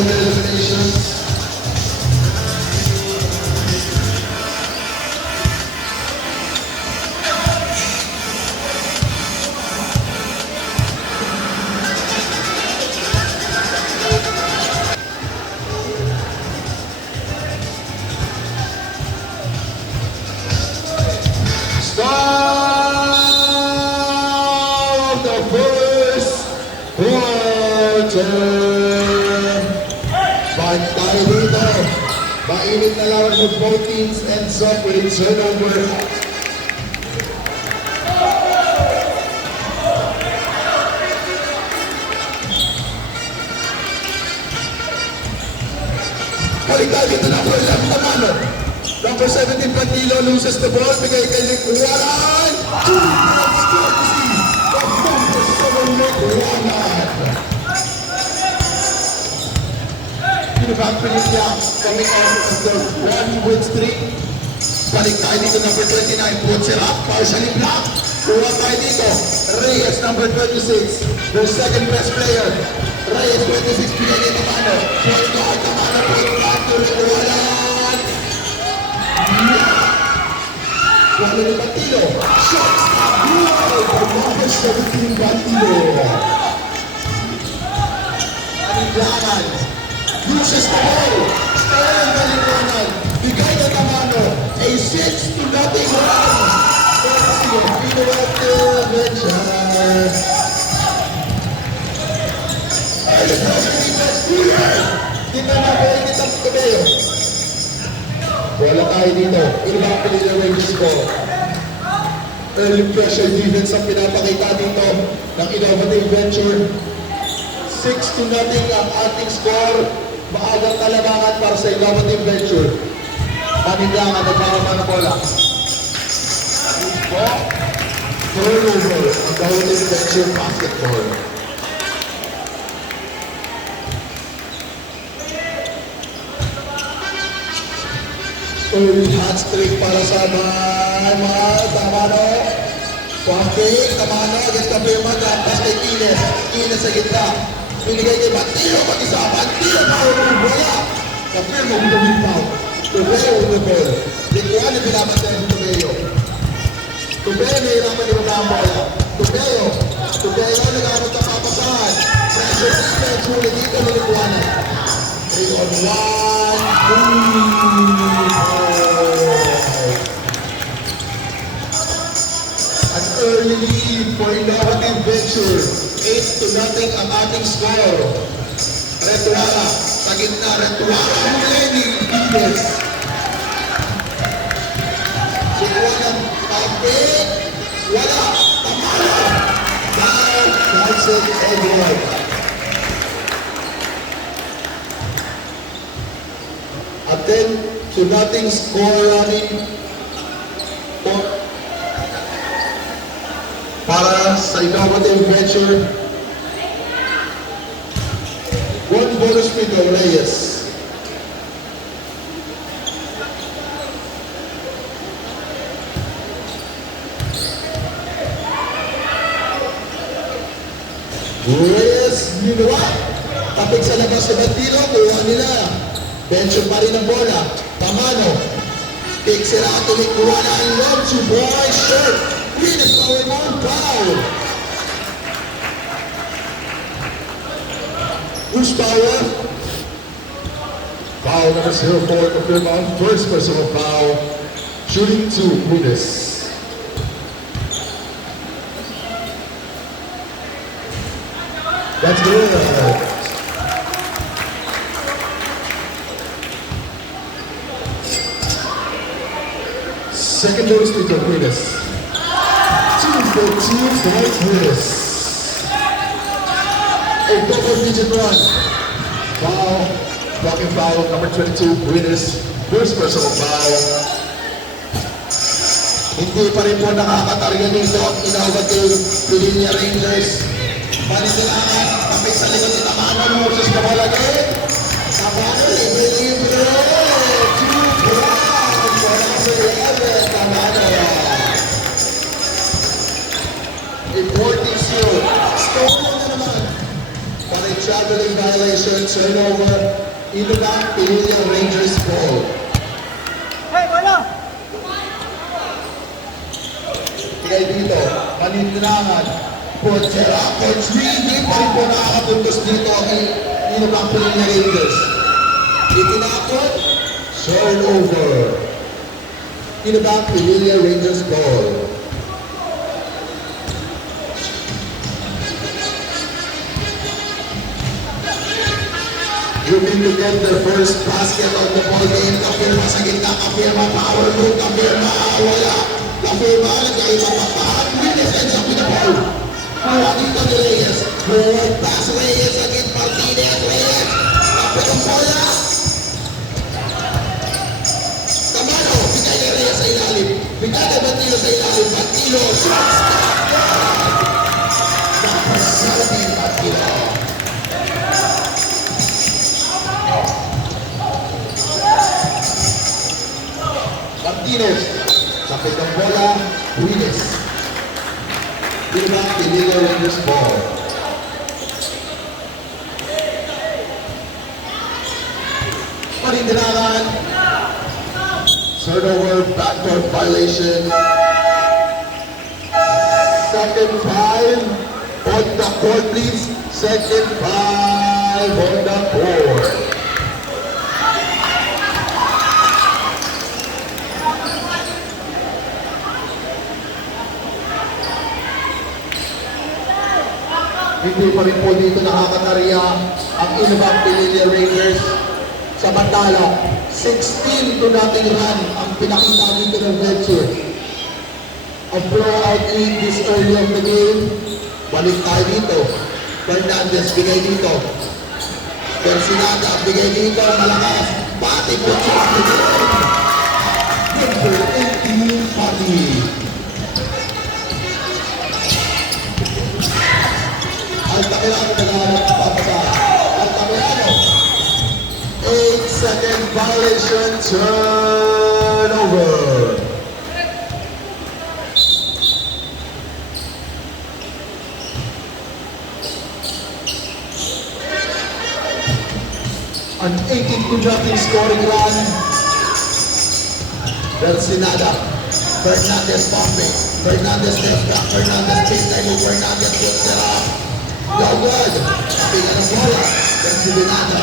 total eliminations. Start the first quarter. Bantay dito. Mainit na lawan with both teams ends up with a turnover. Baliktad dito number 11 Tamano. Number 17 Pantilo loses the ball. Bigay kay Nick Walan. 2 points courtesy of number 7 Nick Walan. Pinabangpilit niya coming out of the 1-win streak. Balik tayo dito number 29 Putsera. Partially blocked. Kuha tayo dito. Reyes number 26. The second best player. Reyes 26 pinay ni Tamano. Point guard Tamano. Point back to Nick Walan. Wala ni Pantilo. Shots good for number 17 Pantilo. Aniglanan. Uses the ball. Stolen by Aniglanan. Bigay na Tamano. A 6-0 run. Courtesy of Pinawate Venture. Early pressure defense. Dito na po yung kitang Cabello. Wala tayo dito. Ibang Pinila Rangers ko. Early pressure defense ang pinapakita dito ng Innovative Venture. 6-0 ang ating score. Maagang kalamangan para sa Innovative Venture. Manindlangan at para mga bola. Turnover ang Innovative Venture basketball. Early hot streak para sa mga Tamano. Pumpick, Tamano against the Firma. Lampas kay Kines. Kines sa gitna. Binigay kay Pantilo. Mag-isa. Pantilo. Power move. Wala. The Firma with the big foul. Tubeo with the ball. Likuan yung pinapantay ng Tubeo. Tubeo nahirapan yung mga bola. Tubeo. Tubeo nagamit ang papasahan. Pressure defense. Huli dito ng Likuanan. 3-on-1. An early lead for Innovative Venture. 8-0 ang ating score. Retuara, sa gitna, Retuara, Lenny Pires. Sikuha ng Pabrik, wala, Tamara. Now, Nelson Edward. At then, to nothing score running para sa Innovative Venture. One bonus pick of Reyes. Reyes, ginawa. Tapig sa labas na Pantilo, kuha nila. Venture pa rin ang bola. Tamano. Pick sila at tulikuha na ang love to boy shirt. Venus power move, foul. Who's power? Foul number 04 confirmed on first personal foul. Shooting 2, Venus. That's good. Second bonus to Venus. 2-for-2 points Venus. A double-digit run. Foul. Blocking foul number 22 Venus. First personal foul. Hindi pa rin po nakakatarga dito ang Innovative Pilinha Rangers. Manitilangan. Kapit sa likod ni Tamano. Moses Kamalagay. Tamano. Libre-libre. 2 points. Wala sa 11. Tamano. Important zero. Score na naman. Para traveling violation, turnover, in the back, Pililia Rangers ball. Hey, wala! Kaya dito, maninlangan, Portera, for 3, di pa rin po nakakapuntos dito ang in the back, Pililia Rangers. Itinakot, turnover. In the back, Pililia Rangers ball. Looking to get their first basket of the ball game. Kapirma sa gitna, Kapirma, power move, Kapirma, wala. Kapirma, nagkaiba pa pa. Reyes ends up with the ball. Juanito de Reyes. Forward pass, Reyes against Martinez. Reyes, kapit ang bola. Tamano, bigay ni Reyes sa ilalim. Bigay ni Bantilo sa ilalim. Bantilo, shots. Napasal ni Bantilo. Martinez, kapit ang bola, Reyes. Bilang Pililia Rangers ball. Panindirangan. Turnover, backdoor violation. Second 5 on the court, please. Second 5 on the court. Hindi pa rin po dito nakakatarya ang Inabang Pililia Rangers. Samantala, 16 to nothing run ang pinakita dito ng Venture. A blowout lead this early of the game. Balik tayo dito. Fernandez, bigay dito. Persinada, bigay dito. Malakas. Pati po sa akin. Number 18, Pati. Altamirano naghahanap papasa. Altamirano. 8-second violation, turnover. An 18-0 scoring run. Belsinada. Fernandez pumping. Fernandez steps back. Fernandez chase time. Fernandez puts it up. No good. Pinga ng bola. Belsinada.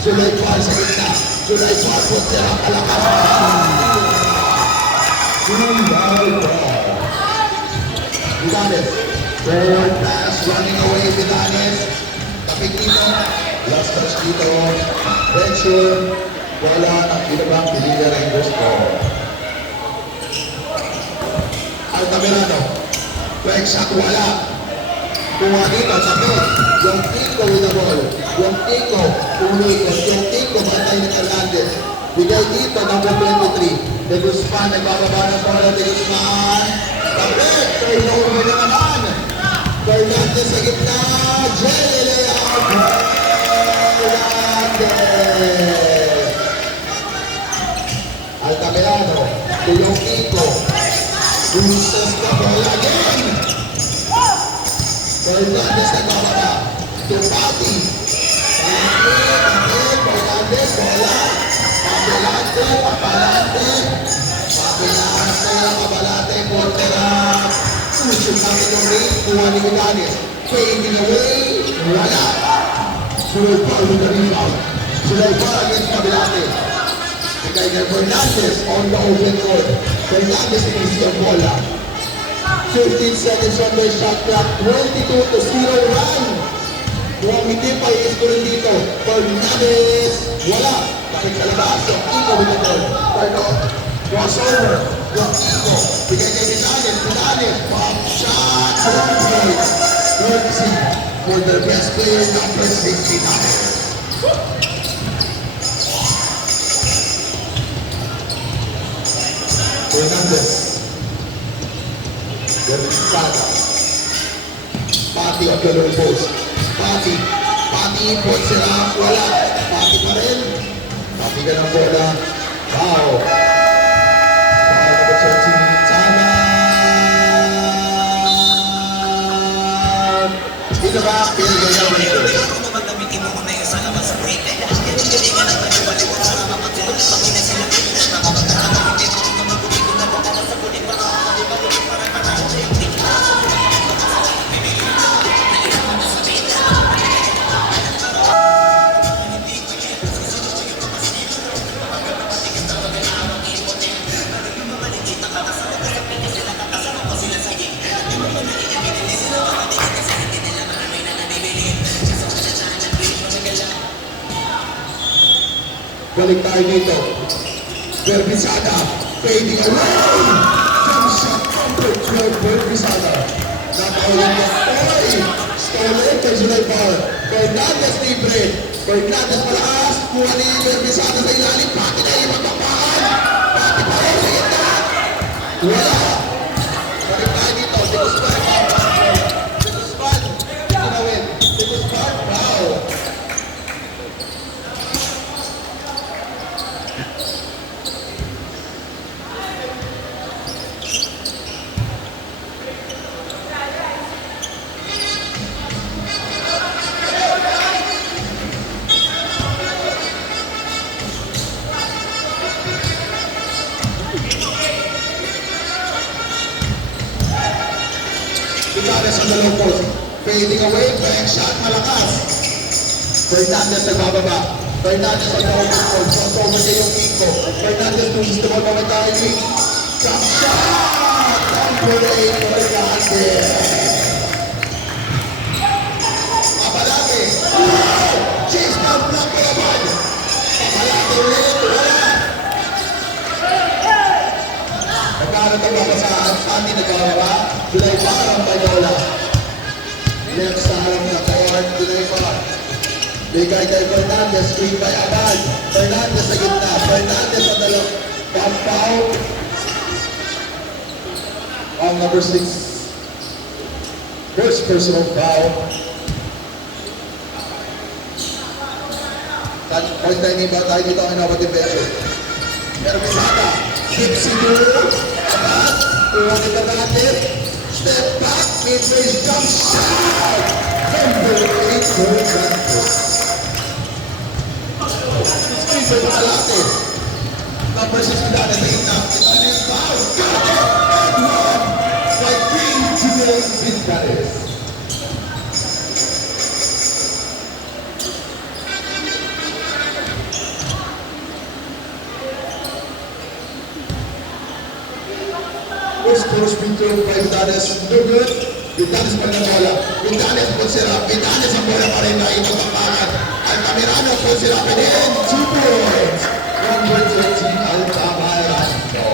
Sulay Par sa gitna. Sulay Par puts it up. Alakas. Sulay Par. Vidanes. Forward pass. Running away. Vidanes. Kapit dito. Last touch dito. Venture. Wala ang Inabang Pililia Rangers ball. Altamirano. Quick shot. Wala. Kuha dito. Tapos. Yung Kiko with the ball. Yung Kiko. Umikot. Yung Kiko. Batay ni Hernandez. Bigay dito. Number 23. De Guzman. Nagbababa ng bola. De Guzman. Tapos. Turnover na naman. Fernandez sa gitna. Jelly layout. Altamirano, to yung Kiko. Uses the ball again. Fernandez na bababa. To Pati. Fernandez, bola. Papelante, papalante. Papelante, papalante, Portera. Usog namin yung ring. Kuha ni Vidanes. Fading away. Wala. Sulay Par with the rebound. Sulay Par against Pabilate. Bigay kay Fernandez on the open court. Fernandez against the bola. 15 seconds on the shot clock. 22-0 run. Kung hindi pa i-score dito. Fernandez. Wala. Bakit sa labas? Yung Kiko with the ball. Crossover. Yung Kiko. Bigay kay Vidanes. Vidanes. Pop shot. Courtesy for the best player number 69. Fernandez. Derricada. Pati of the low post. Pati. Pati puts it up. Wala. Pati pa rin. Pati ka ng bola. Wow. Foul number 13. Time out. In the back, Pililia Rangers. Balik tayo dito. Berbisada, fading away. Jump shot, number 12, Berbisada. Nakaulit niya, oy! Stolen kay Zulay Bar. Fernandez libre. Fernandez malakas. Kuha ni Berbisada sa ilalim. Pati na yung magpapakan. Pati pa rin sa gitna. Wala. Balik tayo dito. Si Guzman. Si Guzman. Ginawin. Si Guzman. Wow. Fernandez on the low post. Fading away, back shot, malakas. Fernandez nagbababa. Fernandez on the open post. Crossover niya yung Kiko. Fernandez loses the ball momentarily. Jump shot! Number 8, Fernandez. Papalaki. Wow! Chase down, block ko naman. Papalaki ulit. Wala. Nagkaroon ng babasahan. Santi nagkawala. Zulay Bar ang Payola. Left sa harap na court. Zulay Bar. Bigay kay Fernandez. Screen by Abad. Fernandez sa gitna. Fernandez sa dalawang. Pump out. Ang number 6. First personal foul. Point na ini ba tayo dito ang innovative venture. Berbisada. Dipsy Duro. Abad. Iwanin ka natin. Step back, mid-range jump shot! Number 8, Fernandez. Screen by Papalaki. Number 6, Vidane sa gitna. Vidane yung foul. Got it! And one! By King Jimel Vidane. First post free throw by Vidanes, no good. Vidanes pa rin ang bola. Vidanes po sila. Vidanes ang bola pa rin na ito tapangan. Altamirano po sila. Pinin, 2 points. Number 13, Altamirano.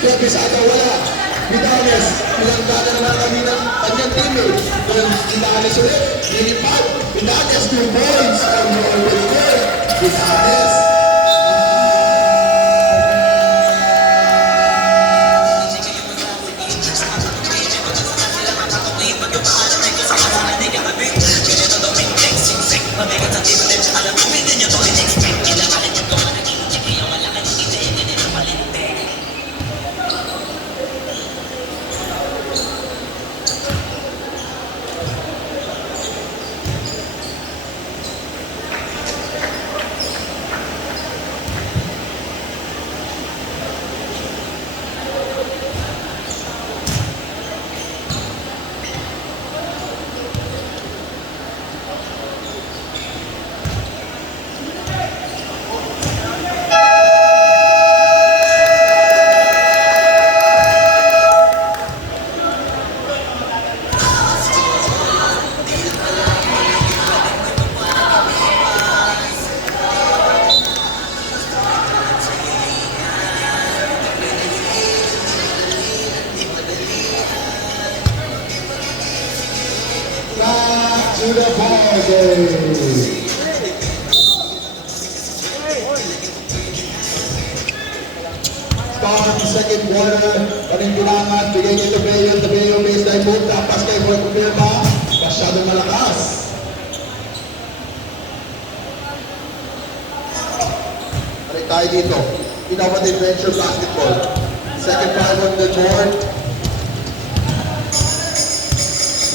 Kaya Pisada wala. Vidanes, ilang gana naman kami ng kanyang teammate. Vidanes ulit, lilipad. Vidanes, 2 points. From the open court. Vidanes. To the ball game. Start second quarter. Paningkulangan. Bigay niya Tabeo baseline move. Tapas kay Boy Kuberba. Masyadong malakas. Balik tayo dito. Innovative Venture Basketball. Second five on the board.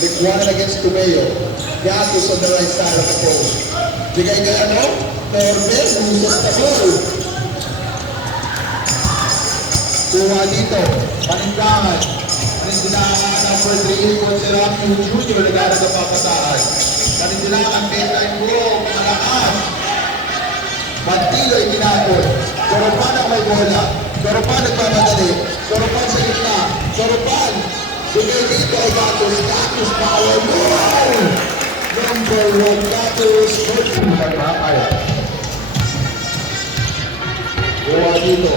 Liguan against Tumeo. Gatos on the right side of the post. Bigay kay ano? Torben, Lusos na ball. Kuha dito. Paninggangan. Paninggangan number 3. Conserap yung junior. Nagana ng papasahan. Paninggangan baseline ball. Malakas. Mantilo itinapon. Soropan ang may bola. Soropan nagmamadali. Soropan sa gitna. Soropan. Bigay dito ay Gatos. Gatos power move! Number 1 Gatos. Nagmakaya. Buwa dito.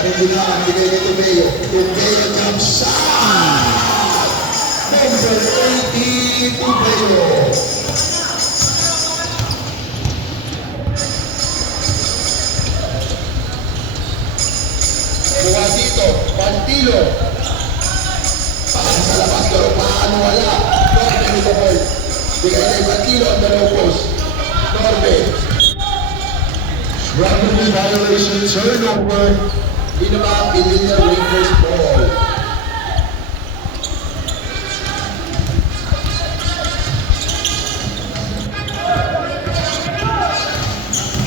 Ano din ang bigay ni Tumeo? Tumeo jump shot! Number 80, Tumeo. Buwa dito, Pantilo. Paano sa labas, pero paano wala? Norbe nito boy. Bigay na Pantilo ang dalawang post. Norbe. Rugby violation, turnover. Inaba, Pilipinas Rangers ball.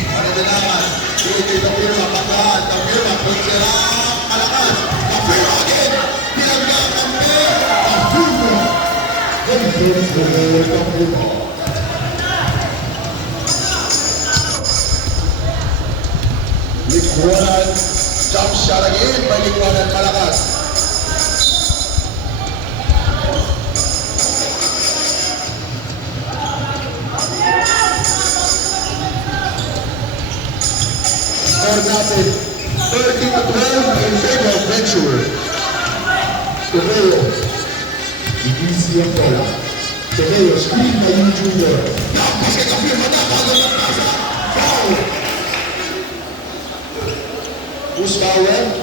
Ano din naman? Dito yung firma, pagkaan, firma, Putsera, Alakas, firma again, Pinagka, firma. Likuanan, jump shot again by Likuanan Malakas. Score natin, 30-12 in favor of Venture. Tumeo, Ibisi ang bola. Tumeo, screen by Yu Junior. Tapos kay Kapirma na, bago ng pasa. Foul! Who's fouling?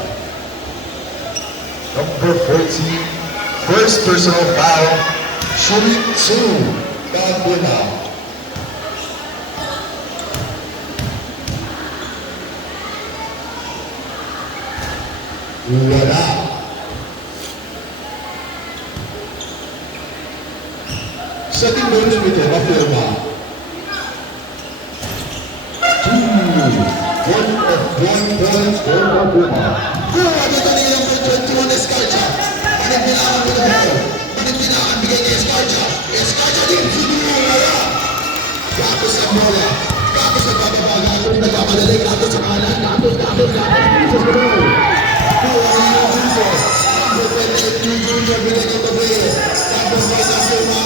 Number 14, first personal foul, Shoot 2. Kabuna. Wala. Sa timbang nito, mapirma. 2. 1 point for Kabuna. Buwa dito ni yung 21 Escarcha. Panigbilangan mo na ito. Panigbilangan bigay ni Escarcha. Escarcha din. Wala. Gatos ang bola. Gatos ang bababa. Gatos na nagkamadali. Gatos sa kanan. Gatos. Jesus ko daw. Buwa ni yung Junior. Number 28 yung Junior. Bigay ni Tabeo. Tapos may kapirma.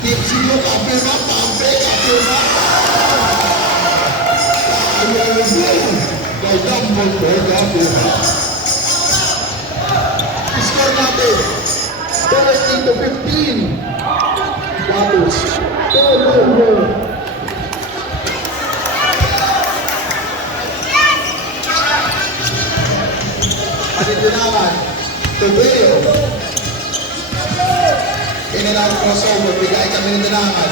Tipsino kapirma. Pampe kapirma. By number 4 kapirma. Score natin. 13-15. Gatos. Turnover. Panitinaman. Tabeo. Inalang crossover. Bigay kami ng tinangan.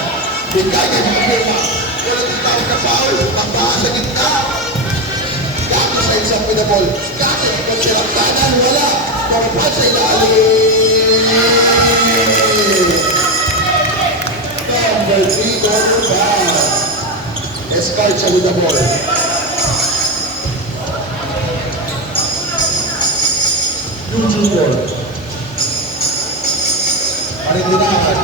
Bigay kami ng firma. Walang tawag na foul. Pagbaha sa gitna. Gatos sa isang pinabol. Gatos sa pagsirap kanan. Wala. Pagpapan sa ilalim. Number 3, corner back. Escarcha with the ball. New Junior. Panitinakan.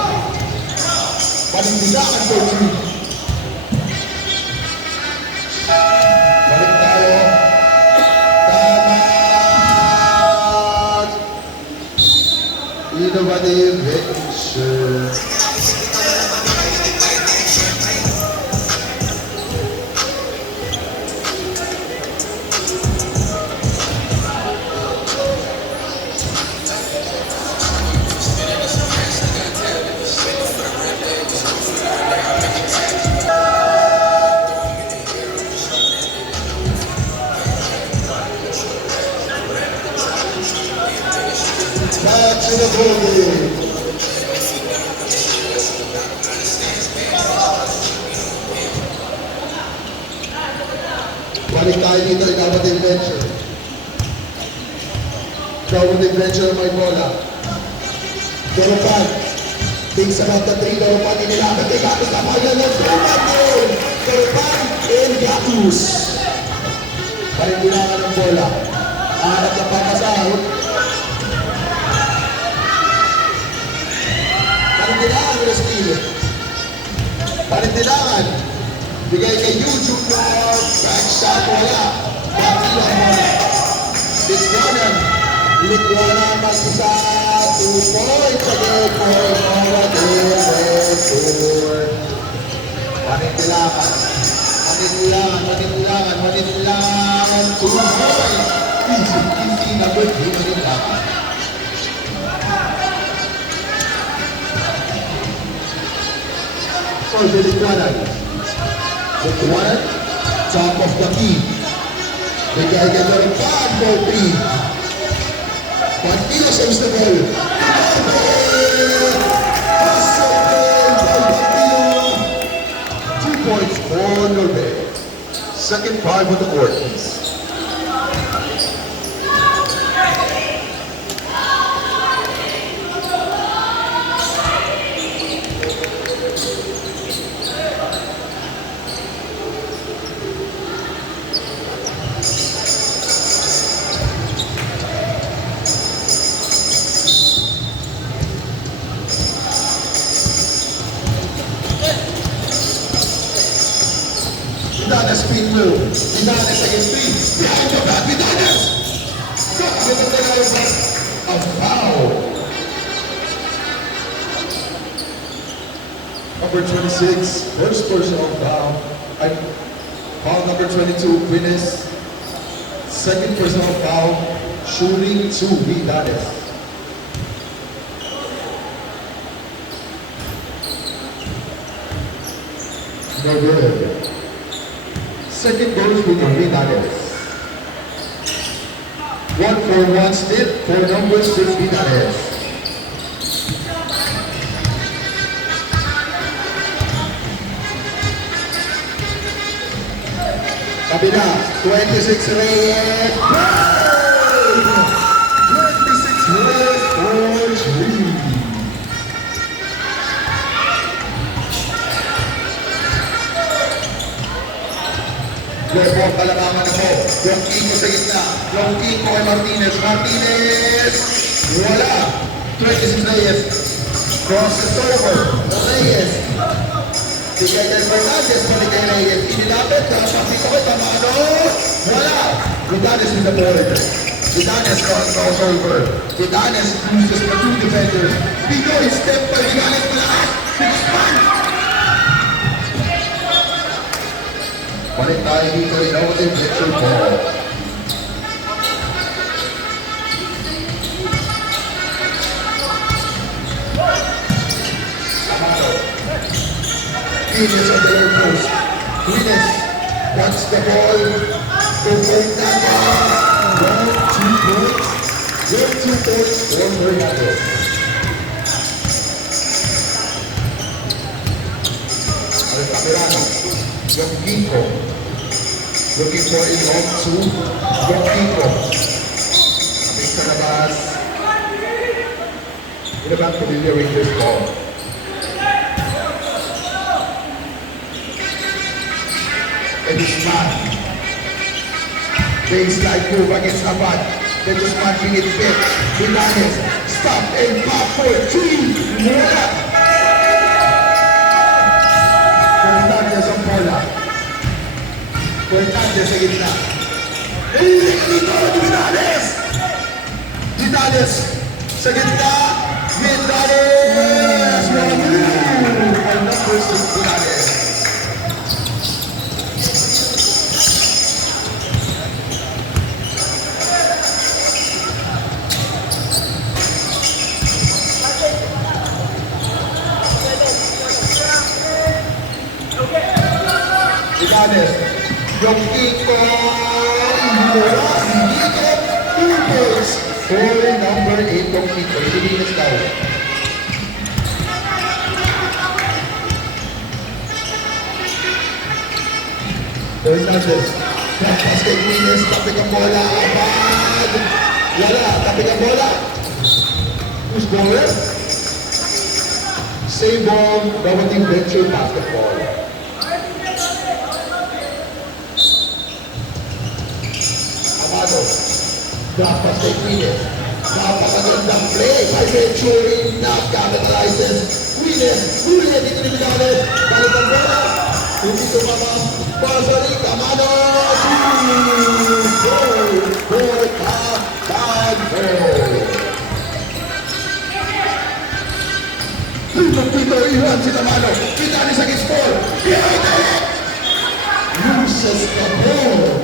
Panitinakan for 2. Balik tayo. Tamat. Innovative venture. Back to the building. Balik tayo dito, Innovative Venture. Innovative Venture may bola. Doropan. Thinks about the 3. Doropan inilaban kay Gatos. Kapayan ng Doropan din. Doropan and Gatos. Parindulangan ng bola. Hanap na papasahod. Parindulangan ng steal. Parindulangan. Bigay kay Yu Junior. Back shot wala. Back lang bola. Bigwanan. Likuana mag-isa, 2 points again for Nova Resort. Manitilangan, 2 points. Easy na good, Manitilangan. For the Likuanan. Likuanan, top of the key. Bigay ka na ng 5 for 3. Bandido sa Mr. Ball. Pasok by Bandido. 2 points for Norbe. Second 5 on the court, please. Vidanes spin move. Vidanes against 3. Behind the back, Vidanes! Got with the back. A foul. Number 26, first personal foul. Foul number 22, Venus. Second personal foul, shooting 2, Vidanes. No good. Second goal with Vidanes. 1-for-1 still for number 6, Vidanes. Kabila, 26 Reyes. 26 Reyes for 3. Lobo, kalamangan ako. Yung Kiko sa gitna. Yung Kiko kay Martinez. Martinez! Wala. 26 Reyes. Crosses over. Reyes. Bigay kay Fernandez. Balik kay Reyes. Inilapit. Tapos dito kay Tamano. Wala. Vidanes with the ball. Vidanes cross over. Vidanes loses the 2 defenders. Pinoy step by Vidanes malakas. Six-man. Balik tayo dito, innovative picture ball. Venus on the low post. Venus wants the ball. To Fernandez. 2 points. Good 2 points for Fernandez. Altamirano. Yung Kiko. Looking for a long 2. Yung Kiko. Kapit sa labas. Inaback to the Rangers ball. And Usman. Baseline move against Abad. Then Usman bring it back. Vidanes. Stop and pop for 3. Wala. Fernandez ang bola. Fernandez sa gitna. Ilik dito ni Vidanes. Vidanes sa gitna. Vidanes. Wala mo. And number 6 Vidanes. Vidanes. Yung Kiko. Wala. Kiko. 2 points. For number 8 of Kiko, Pilipinas daw. Fernandez. Pass kay Quines. Tapik ang bola. Abad. Wala. Tapik ang bola. Who's goaler? Save on Dowating Venture Basketball. Amado. Pass kay Quines. Napakagandang play. By Venturing. Nakapitalizes. Quines. Huli dito ni Vidanes. Balik ang bola. Hindi tumama. Pasalik. Amado. 2 goal for Kapag. Position si Tamano. Vitalis against Paul. Behind it! Loses the ball.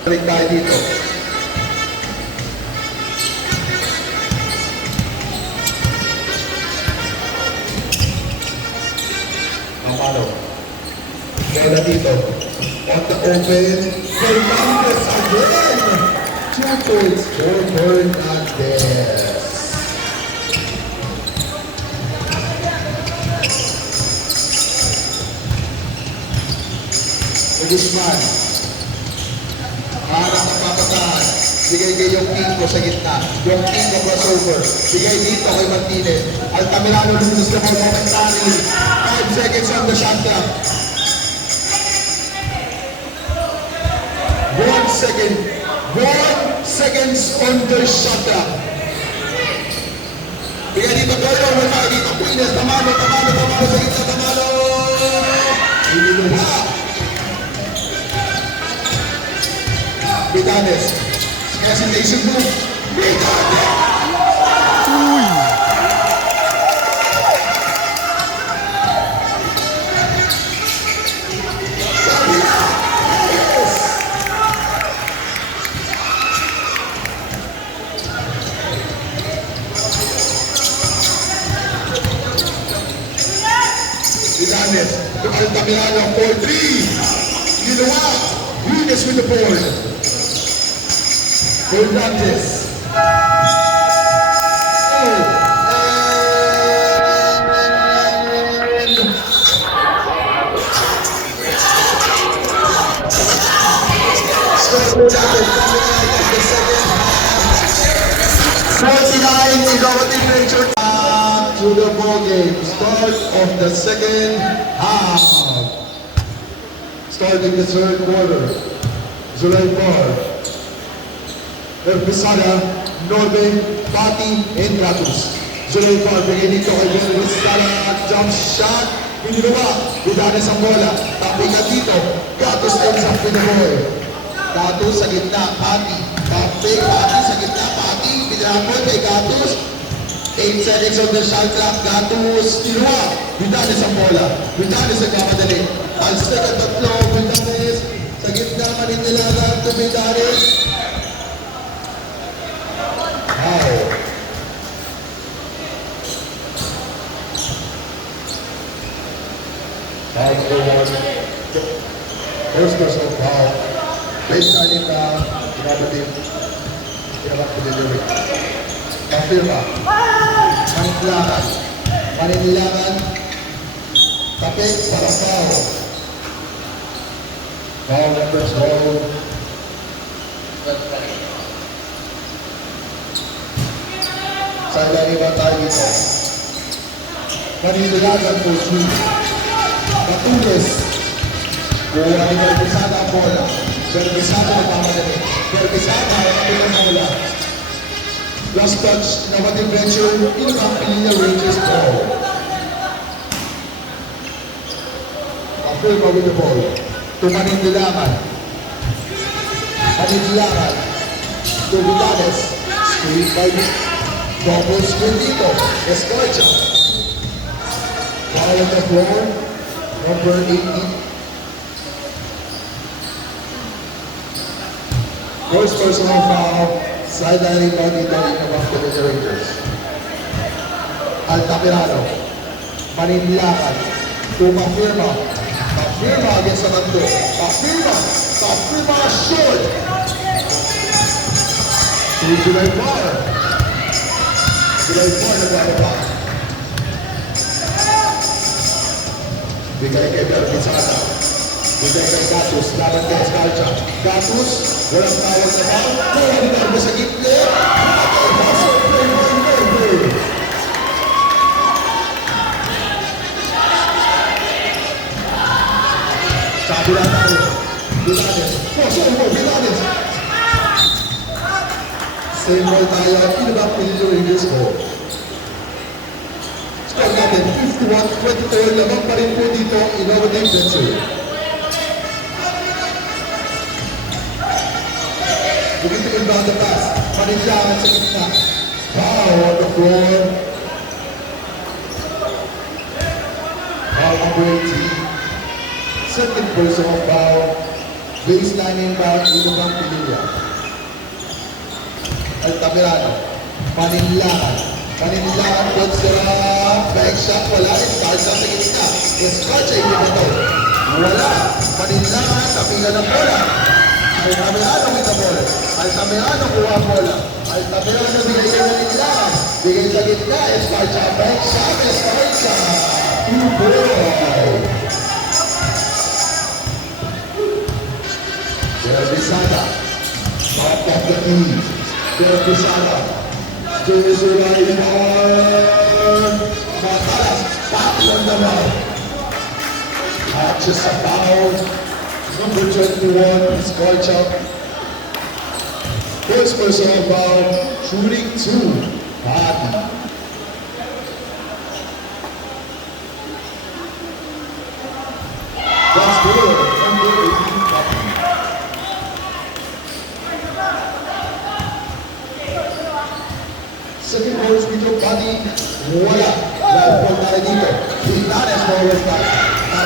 Balik tayo dito. Amaro. Bola dito. On the open. Fernandez again. 2 points for Fernandez. Guzman. Harap ang papatahan. Bigay kay yung Kiko sa gitna. Yung Kiko crossover. Bigay dito kay Martinez. Altamirano loses the ball momentarily. 5 seconds on the shot clock. 1 second. 1 seconds on the shot clock. Bigay dito Gordo. May tayo dito. Queenes. Tamano sa gitna. Tamano. Iniluha. Vitalis. Hesitation move. Vitalis! Vitalis. Altamirano 4-3. Ginawa. Venus with the board. Fernandez. To the ball game. Start of the second half. Starting the third quarter. Zulay Bar. Pisada, Norbe, Pati, and Gatus. Zulay Bar, bigay dito kay Pisada. Jump shot. Piniluma. Vidanes ang bola. Tapingan dito. Gatus ends up with the ball. Gatus sa gitna. Pati. Pati sa gitna. Pati. Pinilama kay Gatus. 8 seconds on the shot clock. Gatus. Piniluma. Vidanes ang bola. Vidanes ang kamadali. Al second tatlo. Vidanes. Sa gitna Maninilagan to Vidanes. Wow. Foul forward. First personal foul. Baseline na pinapatid. Pinapatid. Confirma. Maninilagan. Maninilagan. Tapik para foul. Foul number 12. Sa ilalim na tayo dito. Maninilagan po si Matules. Kuha ni Berbisada ang bola. Berbisada magmamadali. Berbisada ang bola. Last touch, innovative venture, Pilipinas Rangers ball. Afirma with the ball. To Maninilagan. Maninilagan. To Vidanes. Screen by double screen dito. Escarcha. Foul on the floor. Number 18. First personal foul. Sideline on dito ng Philippine Rangers. Altamirano. Maninilagan. Tumafirma. Pafirma against the Mando. Pafirma. Pafirma short. July Bar. July Bar nagbababa. Bigay kay Berbisada. Bigay kay Gatus. Laban kay Escarcha. Gatus. Walang tawag na foul. Kuha ni Darbo sa gitna. Pasok kay Norbe. Sabi lang tayo. Vidanes. Pasok mo. Vidanes. Same ball tayo. Pinabapin yung Rangers ko. Score natin. 61-24, lamang pa rin po dito, innovative venture. Looking to inbound the pass. Manilangan sa gitna. Foul on the floor. Foul number 18. Second personal foul. Baseline inbound, Ilubang Pinilla. Altamirano. Manilangan. Manilangan po sa back shot. Wala. Escarza sa gitna. Escarza hindi ba ito? Wala. Manilangan. Tapilan ng bola. Altamirano with the ball. Altamirano kuha ang bola. Altamirano bigay sa Manilangan. Bigay sa gitna. Escarza. Back shot. Escarza. 2-ball. Pisada, top of the key. Pisada, Sulaiman, Matalas, back on the ball. Catches a foul. Number 21, Scorcha. First personal foul, shooting 2. Body. That's good. Number 18, Body. Second goal with your body, wala. Live ball tayo dito. Hinanes forward pass.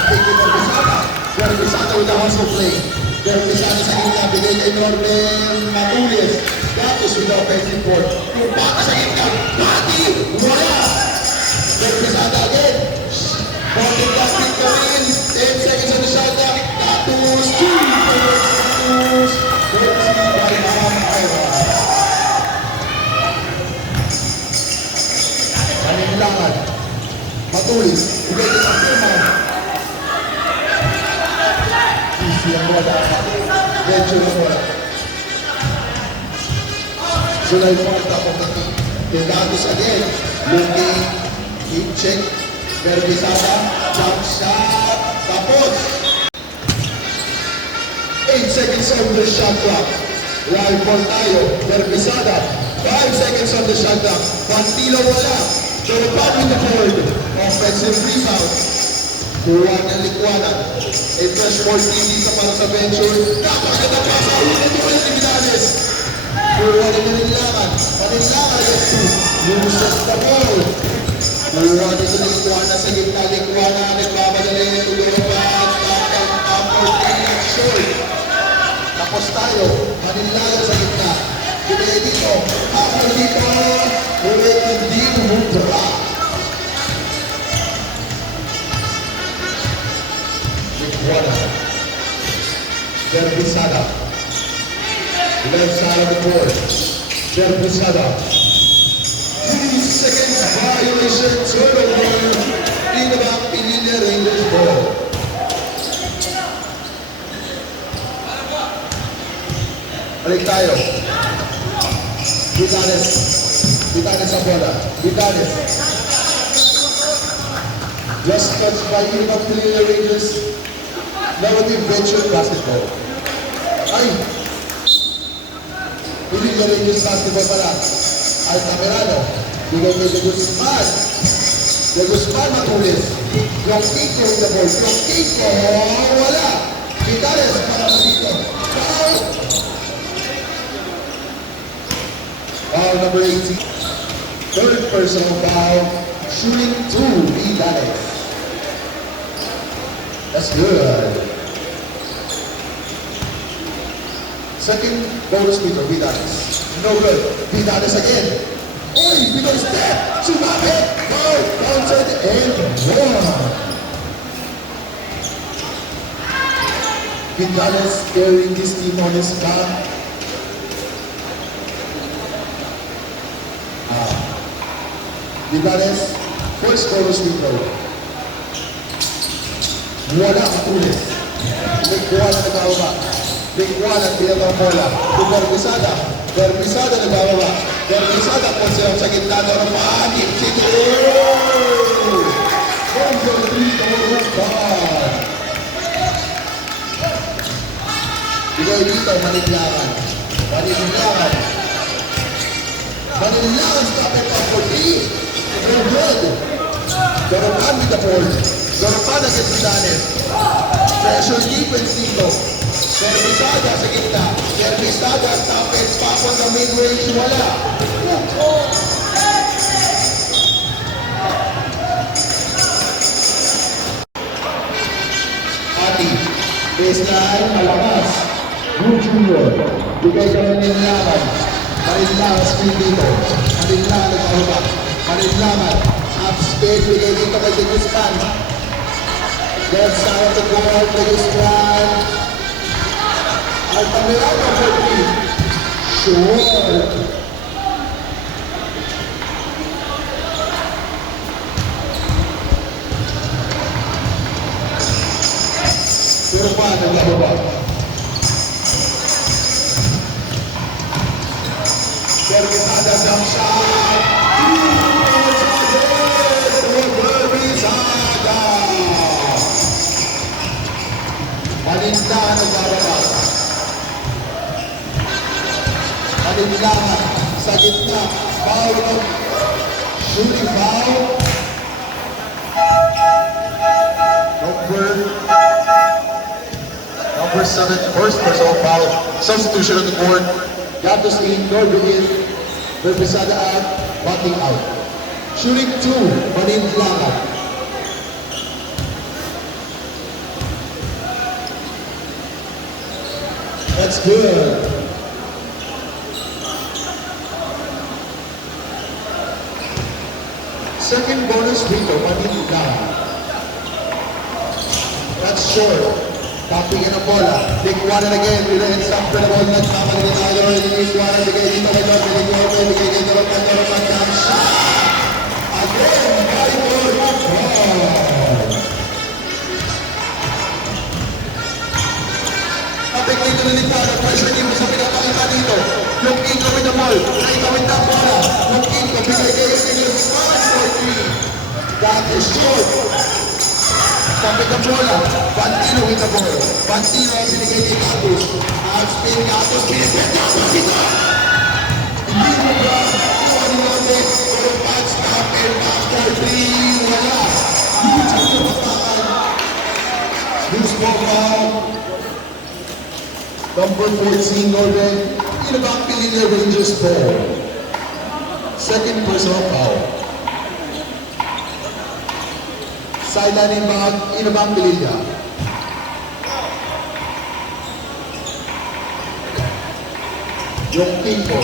Take it from Pisada. Pero Pisada with the hustle play. Pero Pisada sa gitna, bigay kay Norman Matulis. Tapos with the offensive board. Yung baka sa gitna, body, wala. Pero Pisada again. Bottom basket pa rin. 10 seconds on the shot clock. Tapos, 2 Tapos, 30 by Ira. Manilangan. Matulis. Bigay din ang firma. Easy ang bola. Venture ang bola. Sulaiman top of the key. Pegasus again. Looking. Deep check. Berbisada. Jump shot. Tapos. 8 seconds on the shot clock. Live ball tayo. Berbisada. 5 seconds on the shot clock. Pantilo wala. Pero back with the board. Offensive rebound. Kuha ng likwanan. A fresh ball team dito para sa venture. Napakaganda pa sa ulit ulit ni Vidales. Kuha ng Manilangan. Manilangan against 2. Loses the ball. Kuha dito ng likwanan sa gitna. Likwanan. Nagbamadali. Tuloban. Upward team. Short. Tapos tayo. Manilangan sa gitna. Bigay dito. Upward dito. Ulit hindi mumutara. Likwana. Berbisada. Left side of the court. Berbisada. 3 seconds violation. Turnover. Ilubang Pinilla Rangers ball. Balik tayo. Vidales. Vidales ang bola. Vidales. Just touched by Ilubang Pinilla Rangers. Innovative venture basketball. Ay! Pinilla Rangers basketball pala. Altamirano. Bigay kay De Guzman. De Guzman matulis. Yung Kiko in the ball. Yung Kiko. Wala. Vidales para sa dito. Foul. Foul number 18. Third personal foul. Shooting 2. Vidales. That's good. Second bonus sweeper, Vidales. No good. Vidales again. Oy, Vidales step. Sumabit. Foul. Counted and one. Vidales carrying this team on his back. Vidales, first bonus sweeper. Wala matulis. Bigwala nagbababa. Bigwala pinatang bola. Berbisada. Berbisada nagbababa. Berbisada po siya sa gitna ng pahagip. Siguro! Number 3, Kamurupan. Bigay dito, Manilangan. Manilangan. Manilangan stop it up for 3. Good. Doropan with the ball. Doropan against Milanes. Pressure defense dito. Berbisada sa gitna. Berbisada stoppage papunta mid-range. Wala. Ati. Baseline, malakas. Blue Junior. Bigay kami ng laban. Marinlaman screen dito. Marinlaman nagpahaba. Marinlaman. Half speed. Bigay dito kay Guzman. Left side of the court. Guzman. Altamirano for three. Sure. Pero pa, naglababa. Berbisada jump shot. Berbisada. Malinlangan nagbababa. Malinlangan sa gitna. Foul. Shooting foul. Number 7, first personal foul. Substitution on the board. Gatos in, Norby in. Berbisada out, backing out. Shooting 2, Malinlangan. That's good. Second bonus free throw, Malinlangan. That's short. Tapping in ang bola. Big one and again. Relayan sa the ball. Nagkamali din tayo. Big one. Bigay dito kay Norby. Bigay dito kay Norby. Jump shot. Again. By Norby. Kapag dito na likuan. Pressure team sa pinapakita dito. Yung intro with the ball. Naikawin na bola. Yung intro. Bigay kayo sa inyo. 5-4-3. That is short. Kapit ang bola, Bantino with the ball. Bantino ang sinigay kay Gatos. Spin Gatos, pinipit Gatos ito! Hindi mo ba? Iwan natin, pero patch stop and after 3, wala. Huge ang kapatakan. Loose ball foul. Number 14, Norben. Inabang Pilila Rangers ball. Second personal foul. Sideline Inabang Pilila. Yung Tito.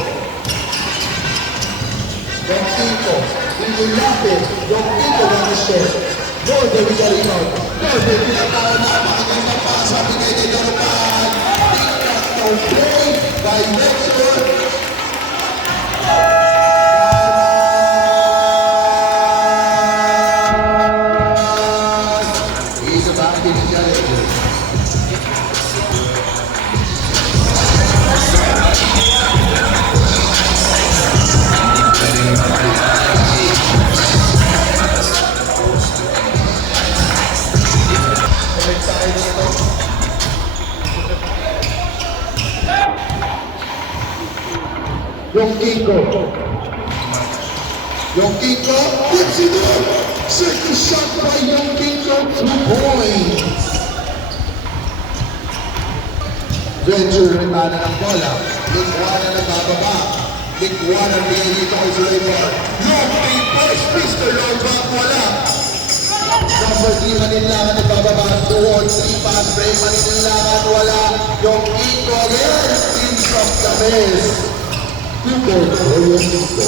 Inulapit. Yung Tito na short. Norben with the rebound. Norben pinatawag na makagandang pasa. Bigay kay Doropan. Tingnan play by Metro. Yung Kiko, gets it up. Second shot by Yung Kiko, 2 points. Venture rimana ng bola. Ligwana na bababa. Ligwana bigay dito kay Sulaiman. Yung first Mr. Lobak, wala. Number 3, Malinlangan na bababa. 2-on-3 pass break. Malinlangan, wala. Yung Kiko again. Teams of the best. 2 points for Yung Kiko.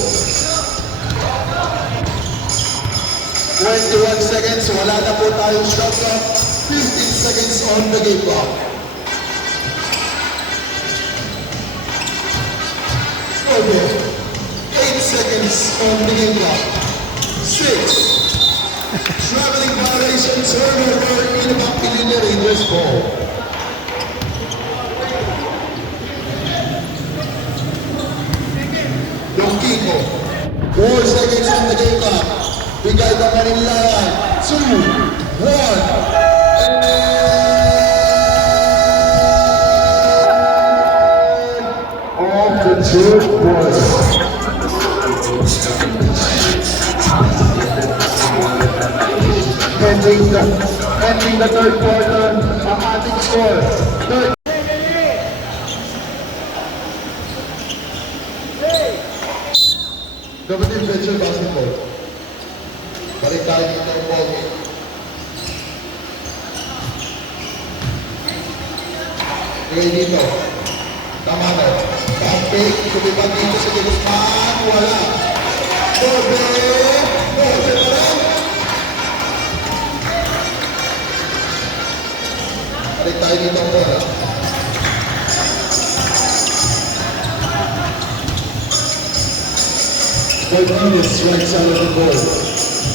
21 seconds, wala na po tayong shot clock. 15 seconds on the game clock. Okay. 8 seconds on the game clock. 6. Traveling violation, turnover, Inabang Pilila Rangers ball. Yung Kiko. 4 seconds on the game clock. Bigay ka Malinlangan. 2, 1. Off the 2 points. Late ending the third quarter, ang ating score. Third. Kapatid Venture Basketball. Balik tayo dito ng ball game. Okay, dito. Tama na. Pag-pick, kumipag dito sa Guzman, wala. Torbe! Torbe pa rin! Balik tayo dito ang bola. Martinez, right side of the ball.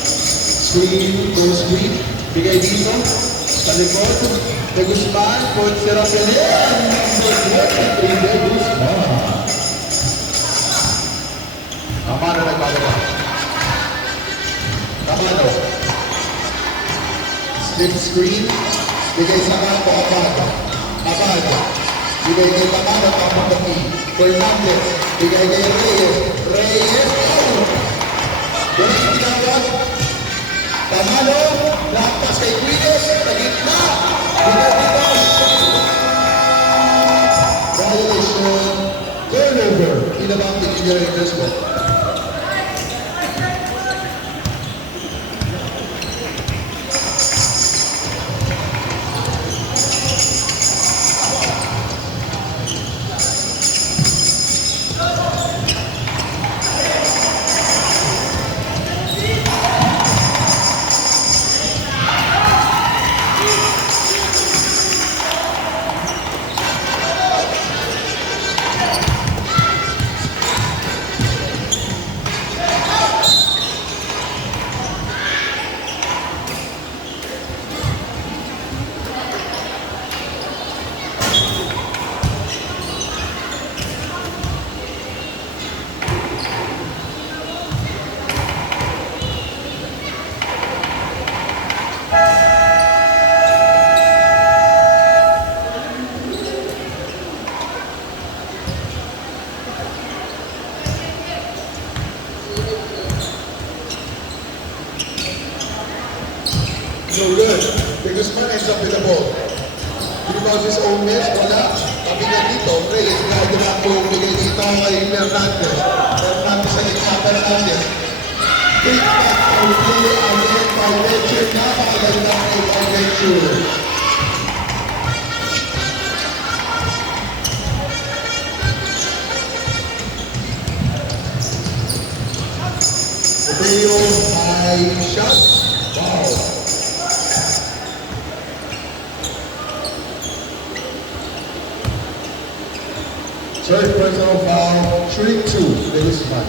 Screen, go screen. Bigay dito. Sa likod. De Guzman, put sira Pelin. Number 23, De Guzman. Amano nagbababa. Amano. Slip screen. Bigay sa kampo, Amano. Amano. Bigay kay Amano, Amano. Fernandez. Bigay kay Reyes. Reyes. Yan ang tinawag. Tamalo, lakas kay Quines, sa gitna. Bigay dito. Violation. Turnover. Inabang engineering this one. No good. De Guzman ends up with the ball. Because his own miss, wala. Pabigat dito, Reyes, dahil po bigay dito kay Fernandez. Fernandez sa gitna, Fernandez. Take back our play again by Venture. Napakaganda kay Venture. Rodeo, high shot. Wow. Third personal foul, shooting 2, De Guzman.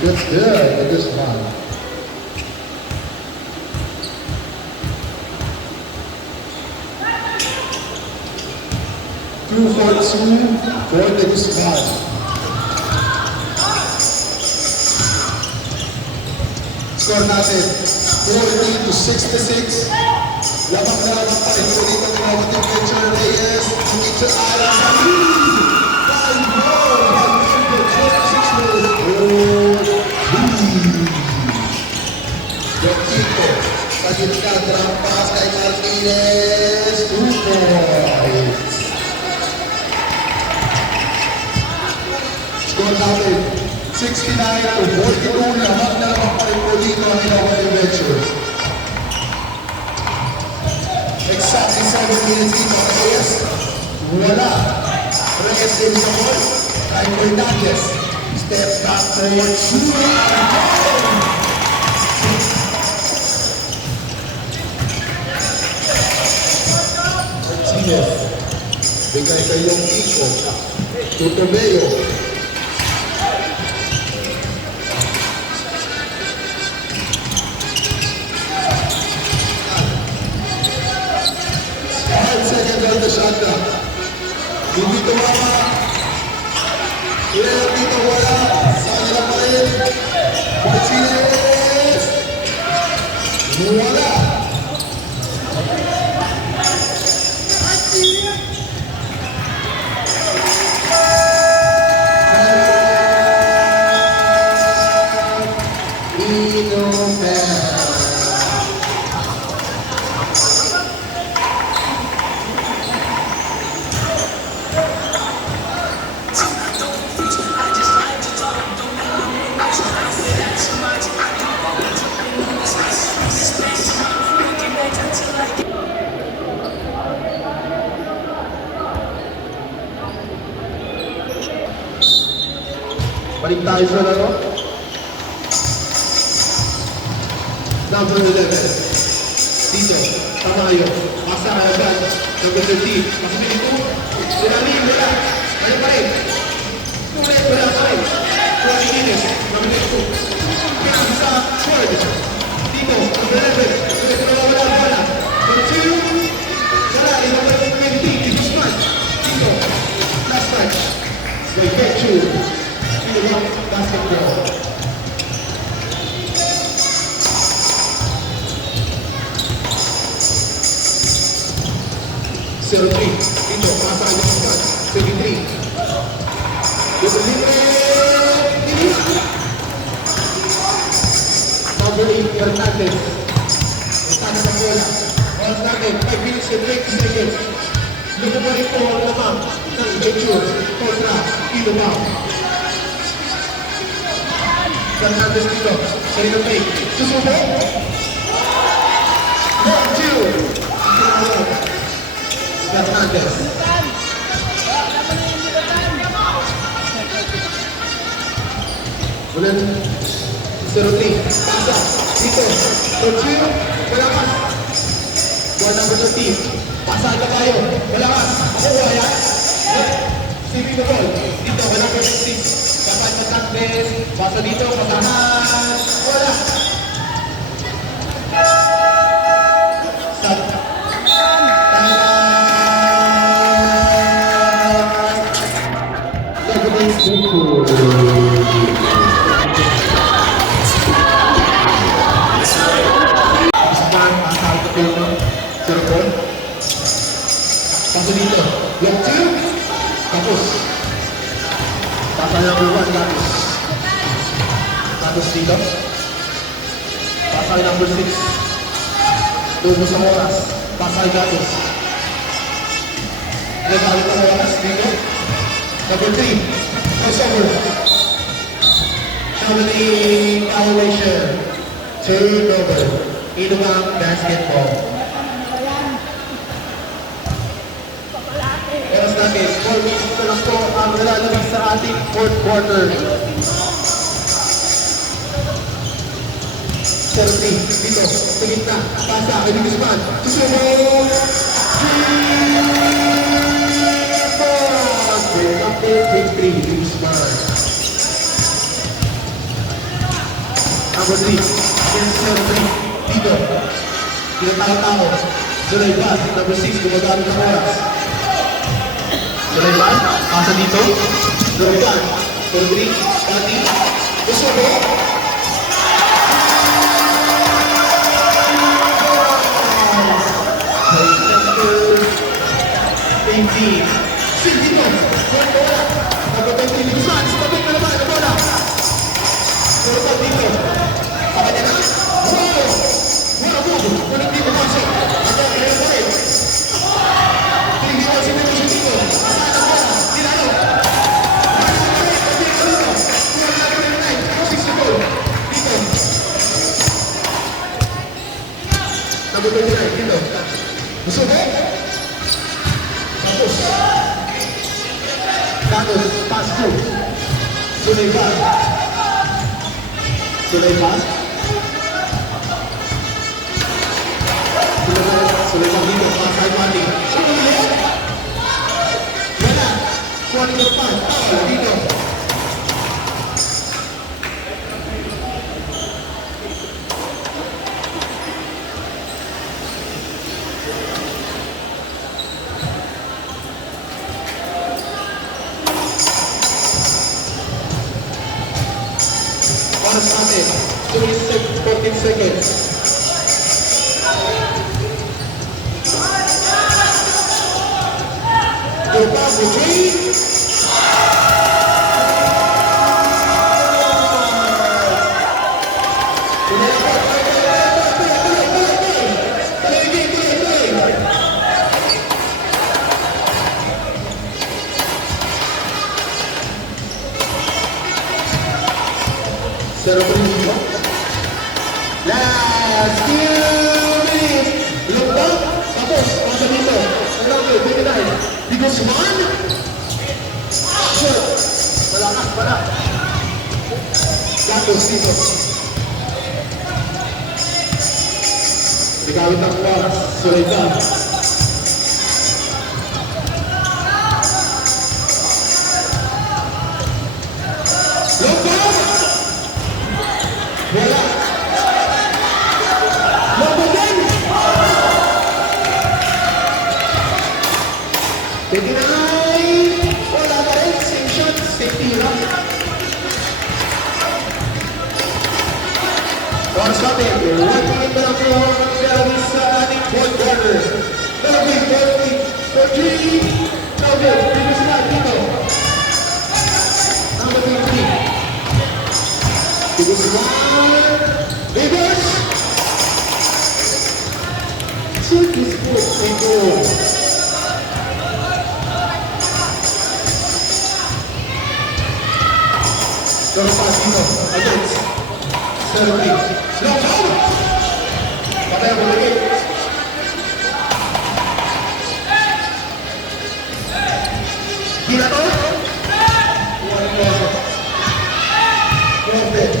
That's good, De Guzman. Two for two for De Guzman. Score natin, 40-66. Lamang na lamang tayo dito ng mga Venture Reyes. Dito Alan sa lead. 5-4. Yokito. Sa gitna, drop pass kay Martinez. 2 points. Score natin, 69-42. Lamang na lamang tayo dito ng mga Venture. Exactly 7 minutes dito sa Reyes. Wala. Reyes in the ball. Kay Fernandez. Step back forward. Shooting. Martinez. Bigay kay yung Kiko. Tutubeo. Shot clock. Hindi tumama. Kaya dito wala. Sana na pa rin. Martinez. Wala. Balik tayo sa laro. Number 11. Dito, Tamayo. Pasa agad. Number 13. Pasa dito. Sinalim, wala. Ano pa rin? Tumet, wala pa rin. Juan Ines, number 2. Kaya sa Ford. Dito, number 11. Dito, wala, wala. Number 2. Sarali, number 20. Dito, Smart. Dito, last match. Wait, Petru. Dito lang, basketball. Dito, pasa agad sa 23. Dito, libre. Number 8, Hernandez. Estado sa bola. Oras natin, 5 minutes and 20 seconds. Lugo pa rin po ang lamang ng Venture kontra Ilobao. Hernandez dito, sarili ng fake. Susubo. 1-2. Hernandez. Ulan 03. Pasa. Dito. Rocio. Malakas. Buwan number 13. Pasa na tayo. Malakas. Makuha yan. Stevie the ball. Dito. Buwan number 16. Dapat Hernandez. Pasa dito. Pasahan. Wala. Stop. Pasok dito. Block 2. Tapos. Pasal number 1. Gatos. Gatos dito. Pasal number 6. Doon sa oras. Pasal Gatos. Nagkawit ang oras dito. Number 3. Crossover. Traveling violation. Turnover. Ilubang basketball. Oras natin, 4 minutes na lang po ang nalalabas sa ating fourth quarter. 30, dito, sa gitna, pasa, kay Guzman, susubo! Number 23, Guzman. Number 3, 03, dito, tinatao-tao, Sulaiman, number 6, gumagamit ng oras. Sulaiman, pasa dito. Sulaiman, Rodri, Pati, Usobo. Number 18. Sin dito. Buwan bola. Number 20, Luzan. Sababit na naman ang bola. Sulaiman dito. Saka niya na. Wow! Wala mo. Walang dito pasok. Ito, kaya ba eh. Hindi ko kasi dito siya dito. Number 29, dito. Usobo. Tapos. Gatos, pass through. Sulaiman. Sulaiman. Sulaiman dito, pass ay mati. Sulaiman. Wala. Kuha nito pass. Foul dito. Oras natin, 14 seconds. Go back with 3. Pero dito. Last 2 minutes. Look back. Tapos, pasa dito. Ang number 29. Because one. Shot. Malakas pala. Gatos dito. Ikawit ang box. Sulaitan. Long ball! Wala. Long ball din! 29! Wala pa rin. Same shot. Same tira. Once natin, working in the floor, Delvis sa ating fourth quarter. Delvis, 43. Delvis, bilis na dito. Number 23. Bilis na. Reverse. Shoot this foot. Ito. Pero pass dito. Against. 17. Long ball! Patay mo lagi. Gila to? Profit.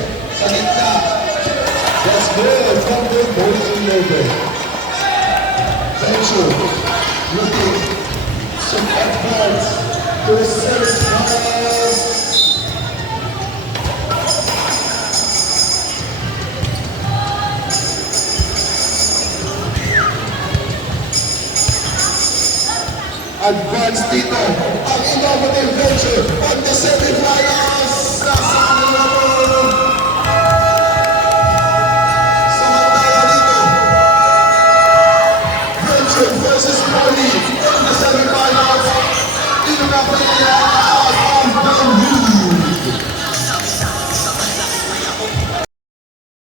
Sa gitna. That's good. From the Boise Logan. Venture. Looking. Some advance to the semifinals. Advance dito. Ang innovative venture on the semifinals. Nasama na po. Samantala dito. Venture versus Poly on the semifinals. Dito na po nila.